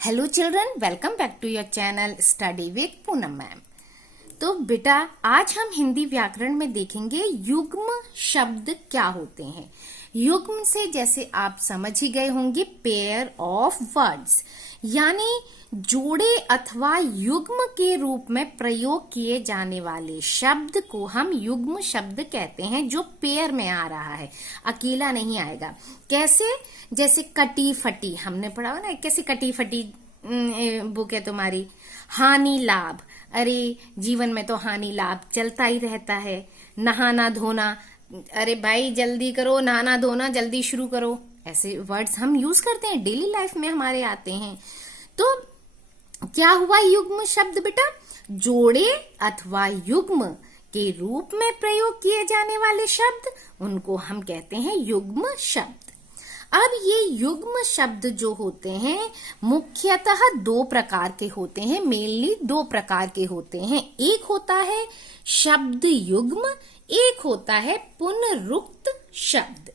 Hello children, welcome back to your channel study with Poonam ma'am. तो बेटा, आज हम हिंदी व्याकरण में देखेंगे युग्म शब्द क्या होते हैं। युग्म से जैसे आप समझ ही गए होंगे पेयर ऑफ वर्ड्स, यानी जोड़े अथवा युग्म के रूप में प्रयोग किए जाने वाले शब्द को हम युग्म शब्द कहते हैं, जो पेयर में आ रहा है, अकेला नहीं आएगा। कैसे? जैसे कटी फटी, हमने पढ़ा हो ना, कैसे कटी फटी बुक है तुम्हारी। हानि लाभ, अरे जीवन में तो हानि लाभ चलता ही रहता है। नहाना धोना, अरे भाई जल्दी करो, नहाना धोना जल्दी शुरू करो। ऐसे वर्ड्स हम यूज करते हैं, डेली लाइफ में हमारे आते हैं। तो क्या हुआ युग्म शब्द बेटा? जोड़े अथवा युग्म के रूप में प्रयोग किए जाने वाले शब्द, उनको हम कहते हैं युग्म शब्द। अब ये युग्म शब्द जो होते हैं मुख्यतः दो प्रकार के होते हैं, मेनली दो प्रकार के होते हैं। एक होता है शब्द युग्म, एक होता है पुनरुक्त शब्द।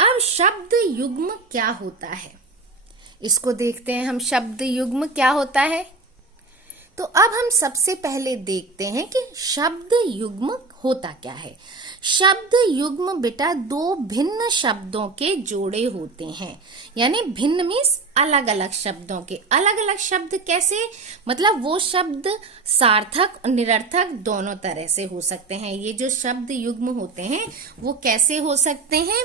अब शब्द युग्म क्या होता है, इसको देखते हैं हम। शब्द युग्म क्या होता है, तो अब हम सबसे पहले देखते हैं कि शब्द युग्म होता क्या है। शब्द युग्म बेटा दो भिन्न शब्दों के जोड़े होते हैं, यानी भिन्न मीन्स अलग अलग शब्दों के। अलग अलग शब्द कैसे? मतलब वो शब्द सार्थक और निरर्थक दोनों तरह से हो सकते हैं। ये जो शब्द युग्म होते हैं वो कैसे हो सकते हैं?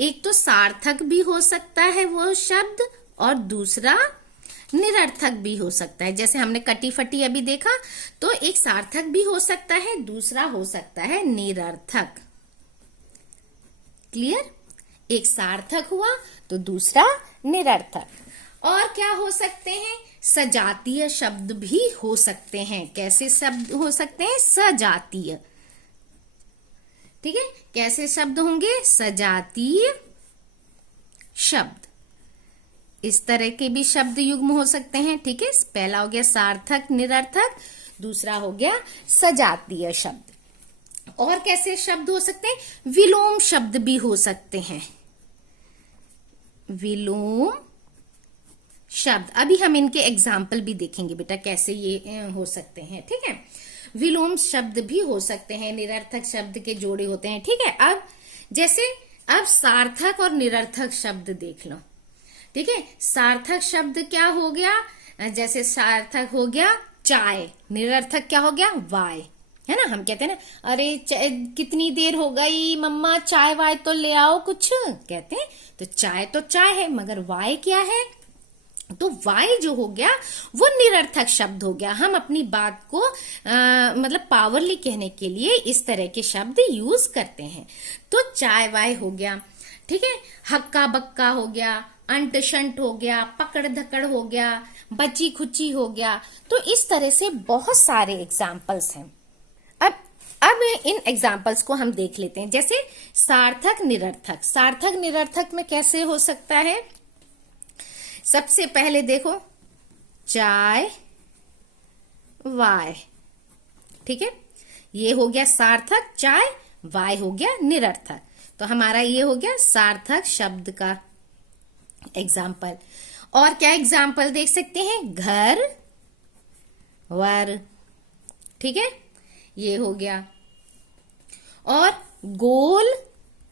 एक तो सार्थक भी हो सकता है वो शब्द, और दूसरा निरर्थक भी हो सकता है। जैसे हमने कटी फटी अभी देखा, तो एक सार्थक भी हो सकता है, दूसरा हो सकता है निरर्थक। क्लियर? एक सार्थक हुआ तो दूसरा निरर्थक। और क्या हो सकते हैं? सजातीय शब्द भी हो सकते हैं। कैसे शब्द हो सकते हैं? सजातीय। ठीक है, कैसे शब्द होंगे? सजातीय शब्द। इस तरह के भी शब्द युग्म हो सकते हैं। ठीक है, पहला हो गया सार्थक निरर्थक, दूसरा हो गया सजातीय शब्द। और कैसे शब्द हो सकते हैं? विलोम शब्द भी हो सकते हैं। विलोम शब्द, अभी हम इनके एग्जाम्पल भी देखेंगे बेटा कैसे ये हो सकते हैं। ठीक है, विलोम शब्द भी हो सकते हैं, निरर्थक शब्द के जोड़े होते हैं। ठीक है, अब जैसे अब सार्थक और निरर्थक शब्द देख लो। ठीक है, सार्थक शब्द क्या हो गया? जैसे सार्थक हो गया चाय, निरर्थक क्या हो गया? वाय। है ना, हम कहते हैं ना, अरे कितनी देर हो गई मम्मा, चाय वाय तो ले आओ कुछ, कहते हैं। तो चाय तो चाय है, मगर वाय क्या है? तो वाय जो हो गया वो निरर्थक शब्द हो गया। हम अपनी बात को मतलब पावरली कहने के लिए इस तरह के शब्द यूज करते हैं। तो चाय वाय हो गया। ठीक है, हक्का बक्का हो गया, अंट शंट हो गया, पकड़ धकड़ हो गया, बची खुची हो गया। तो इस तरह से बहुत सारे एग्जाम्पल्स हैं। अब इन एग्जाम्पल्स को हम देख लेते हैं। जैसे सार्थक निरर्थक, सार्थक निरर्थक में कैसे हो सकता है? सबसे पहले देखो, चाय वाय। ठीक है, ये हो गया सार्थक चाय, वाय हो गया निरर्थक। तो हमारा ये हो गया सार्थक शब्द का एग्जाम्पल। और क्या एग्जाम्पल देख सकते हैं? घर वर। ठीक है, ये हो गया। और गोल,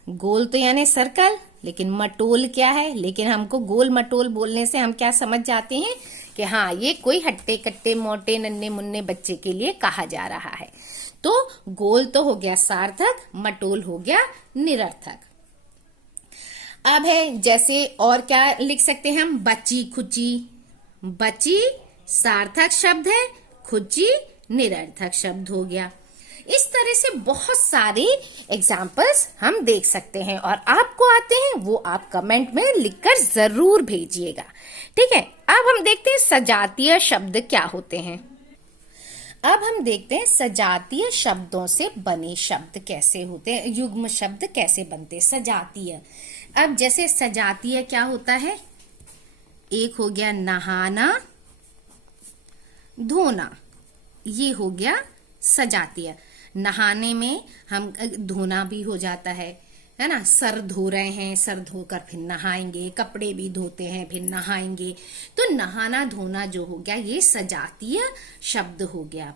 गोल तो यानी सर्कल, लेकिन मटोल क्या है? लेकिन हमको गोल मटोल बोलने से हम क्या समझ जाते हैं कि हाँ, ये कोई हट्टे कट्टे मोटे नन्हे मुन्ने बच्चे के लिए कहा जा रहा है। तो गोल तो हो गया सार्थक, मटोल हो गया निरर्थक। अब है जैसे और क्या लिख सकते हैं हम? बची खुची। बची सार्थक शब्द है, खुची निरर्थक शब्द हो गया। इस तरह से बहुत सारे एग्जाम्पल्स हम देख सकते हैं, और आपको आते हैं वो आप कमेंट में लिखकर जरूर भेजिएगा। ठीक है, अब हम देखते हैं सजातीय शब्द क्या होते हैं। अब हम देखते हैं सजातीय शब्दों से बने शब्द कैसे होते हैं, युग्म शब्द कैसे बनते हैं। सजातीय, अब जैसे सजातीय क्या होता है? एक हो गया नहाना धोना, ये हो गया सजातीय। नहाने में हम धोना भी हो जाता है, है ना, सर धो रहे हैं, सर धोकर फिर नहाएंगे, कपड़े भी धोते हैं फिर नहाएंगे। तो नहाना धोना जो हो गया ये सजातीय शब्द हो गया।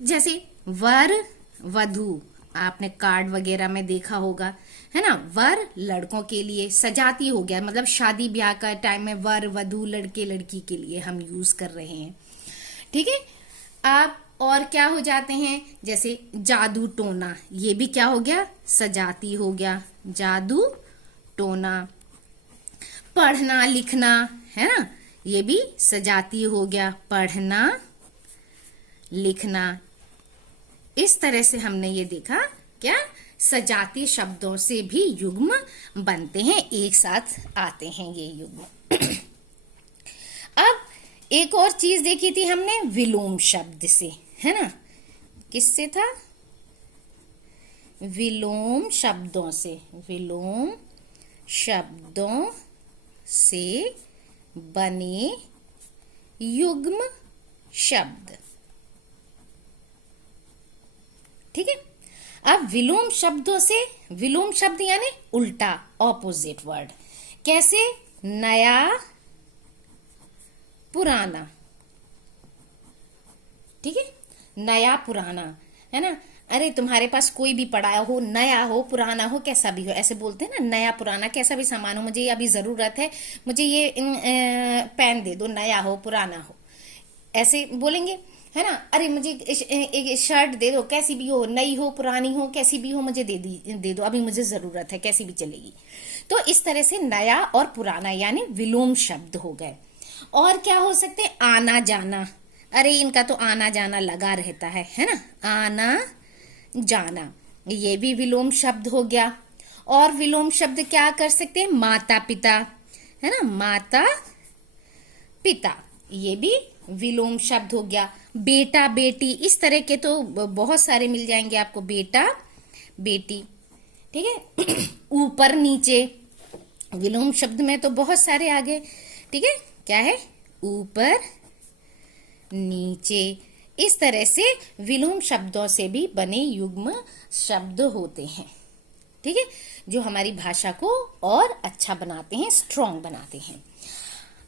जैसे वर वधू, आपने कार्ड वगैरह में देखा होगा, है ना, वर लड़कों के लिए, सजातीय हो गया, मतलब शादी ब्याह का टाइम में वर वधू लड़के लड़की के लिए हम यूज कर रहे हैं। ठीक है। अब और क्या हो जाते हैं, जैसे जादू टोना, ये भी क्या हो गया, सजाती हो गया, जादू टोना। पढ़ना लिखना, है ना, ये भी सजाती हो गया, पढ़ना लिखना। इस तरह से हमने ये देखा क्या, सजातीय शब्दों से भी युग्म बनते हैं, एक साथ आते हैं ये युग्म। अब एक और चीज देखी थी हमने विलोम शब्द से, है ना, किससे था, विलोम शब्दों से, विलोम शब्दों से बने युग्म शब्द। ठीक है। अब विलोम शब्दों से, विलोम शब्द यानी उल्टा, ऑपोजिट वर्ड, कैसे, नया पुराना। ठीक है, नया पुराना, है ना, अरे तुम्हारे पास कोई भी पड़ा हो, नया हो पुराना हो कैसा भी हो, ऐसे बोलते हैं ना, नया पुराना, कैसा भी सामान हो, मुझे ये अभी जरूरत है, मुझे ये पेन दे दो, नया हो पुराना हो, ऐसे बोलेंगे, है ना। अरे मुझे एक शर्ट दे दो, कैसी भी हो, नई हो पुरानी हो कैसी भी हो, मुझे दे दो, अभी मुझे जरूरत है, कैसी भी चलेगी। तो इस तरह से नया और पुराना यानी विलोम शब्द हो गए। और क्या हो सकते हैं, आना जाना, अरे इनका तो आना जाना लगा रहता है ना, आना जाना, ये भी विलोम शब्द हो गया। और विलोम शब्द क्या कर सकते हैं, माता पिता, है ना, माता पिता, ये भी विलोम शब्द हो गया। बेटा बेटी, इस तरह के तो बहुत सारे मिल जाएंगे आपको, बेटा बेटी। ठीक है। ऊपर नीचे, विलोम शब्द में तो बहुत सारे आ गए। ठीक है, क्या है, ऊपर नीचे, इस तरह से विलोम शब्दों से भी बने युग्म शब्द होते हैं। ठीक है, जो हमारी भाषा को और अच्छा बनाते हैं, स्ट्रॉन्ग बनाते हैं।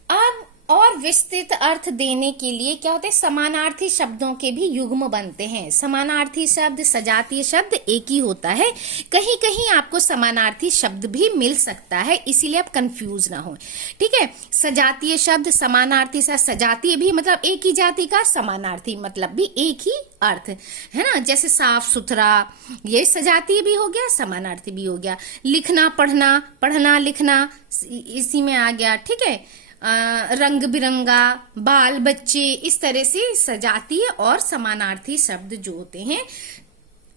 अब और विस्तृत अर्थ देने के लिए क्या होते हैं, समानार्थी शब्दों के भी युग्म बनते हैं। समानार्थी शब्द, सजातीय शब्द एक ही होता है, कहीं कहीं आपको समानार्थी शब्द भी मिल सकता है, इसीलिए आप कंफ्यूज ना हो। ठीक है, सजातीय शब्द, समानार्थी शब्द, सजातीय भी मतलब एक ही जाति का, समानार्थी मतलब भी एक ही अर्थ, है ना। जैसे साफ सुथरा, ये सजातीय भी हो गया, समानार्थी भी हो गया। लिखना पढ़ना, पढ़ना लिखना इसी में आ गया। ठीक है, रंग बिरंगा, बाल बच्चे, इस तरह से सजातीय और समानार्थी शब्द जो होते हैं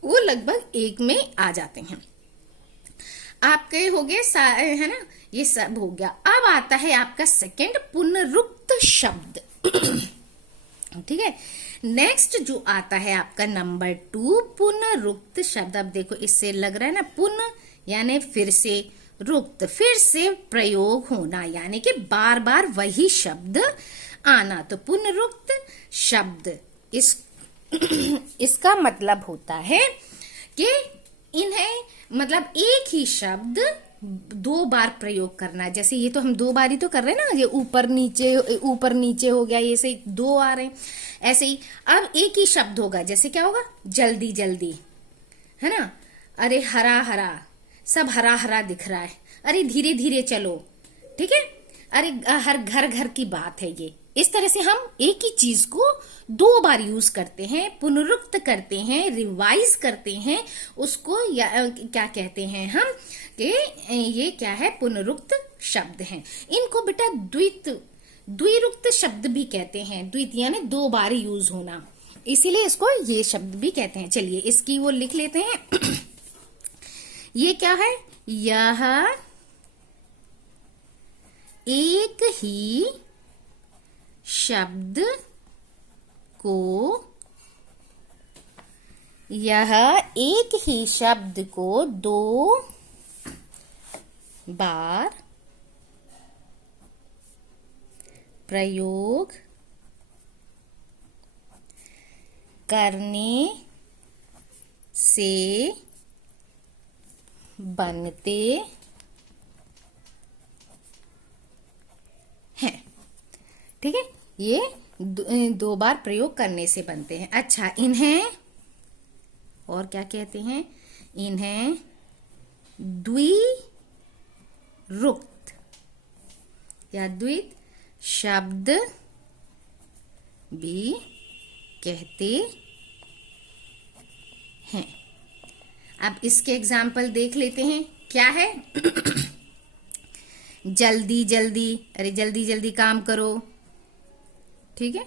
वो लगभग एक में आ जाते हैं। आपके हो गए, है ना, ये सब हो गया। अब आता है आपका सेकंड, पुनरुक्त शब्द। ठीक है, नेक्स्ट जो आता है आपका नंबर 2, पुनरुक्त शब्द। अब देखो इससे लग रहा है ना, पुन यानी फिर से, रुक्त फिर से प्रयोग होना, यानी कि बार बार वही शब्द आना, तो पुनरुक्त शब्द। इसका मतलब होता है कि इन्हें मतलब एक ही शब्द दो बार प्रयोग करना। जैसे ये तो हम दो बार ही तो कर रहे हैं ना, ये ऊपर नीचे हो गया, ये से दो आ रहे हैं, ऐसे ही अब एक ही शब्द होगा। जैसे क्या होगा, जल्दी जल्दी, है ना, अरे हरा हरा, सब हरा हरा दिख रहा है, अरे धीरे धीरे चलो। ठीक है, अरे हर घर घर की बात है ये। इस तरह से हम एक ही चीज को दो बार यूज करते हैं, पुनरुक्त करते हैं, रिवाइज करते हैं उसको, या क्या कहते हैं हम कि ये क्या है, पुनरुक्त शब्द हैं। इनको बेटा द्विरुक्त शब्द भी कहते हैं। द्वित यानी दो बार यूज होना, इसीलिए इसको ये शब्द भी कहते हैं। चलिए इसकी वो लिख लेते हैं। ये क्या है, यह एक ही शब्द को, यह एक ही शब्द को दो बार प्रयोग करने से बनते हैं। ठीक है, ये दो बार प्रयोग करने से बनते हैं। अच्छा, इन्हें और क्या कहते हैं? इन्हें द्विरुक्त या द्वित शब्द भी कहते हैं। अब इसके एग्जाम्पल देख लेते हैं। क्या है? जल्दी जल्दी, अरे जल्दी जल्दी काम करो। ठीक है,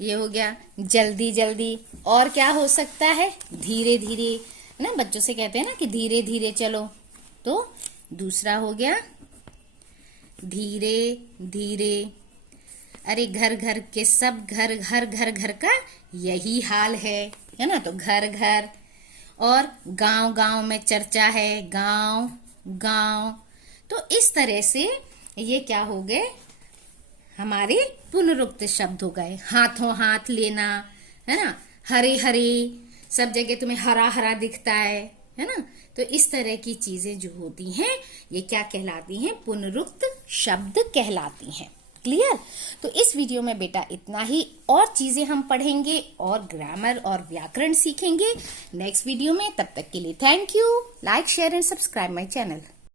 ये हो गया जल्दी जल्दी। और क्या हो सकता है? धीरे धीरे, है ना, बच्चों से कहते हैं ना कि धीरे धीरे चलो। तो दूसरा हो गया धीरे धीरे। अरे घर घर के सब घर, हर घर घर का यही हाल है ना, तो घर घर। और गांव गांव में चर्चा है, गांव गांव। तो इस तरह से ये क्या हो गए? हमारे पुनरुक्त शब्द हो गए। हाथों हाथ लेना, है ना, हरे हरे, सब जगह तुम्हें हरा हरा दिखता है ना। तो इस तरह की चीजें जो होती हैं, ये क्या कहलाती हैं? पुनरुक्त शब्द कहलाती हैं। क्लियर? तो इस वीडियो में बेटा इतना ही। और चीजें हम पढ़ेंगे और ग्रामर और व्याकरण सीखेंगे नेक्स्ट वीडियो में। तब तक के लिए thank you. Like, share and subscribe my channel.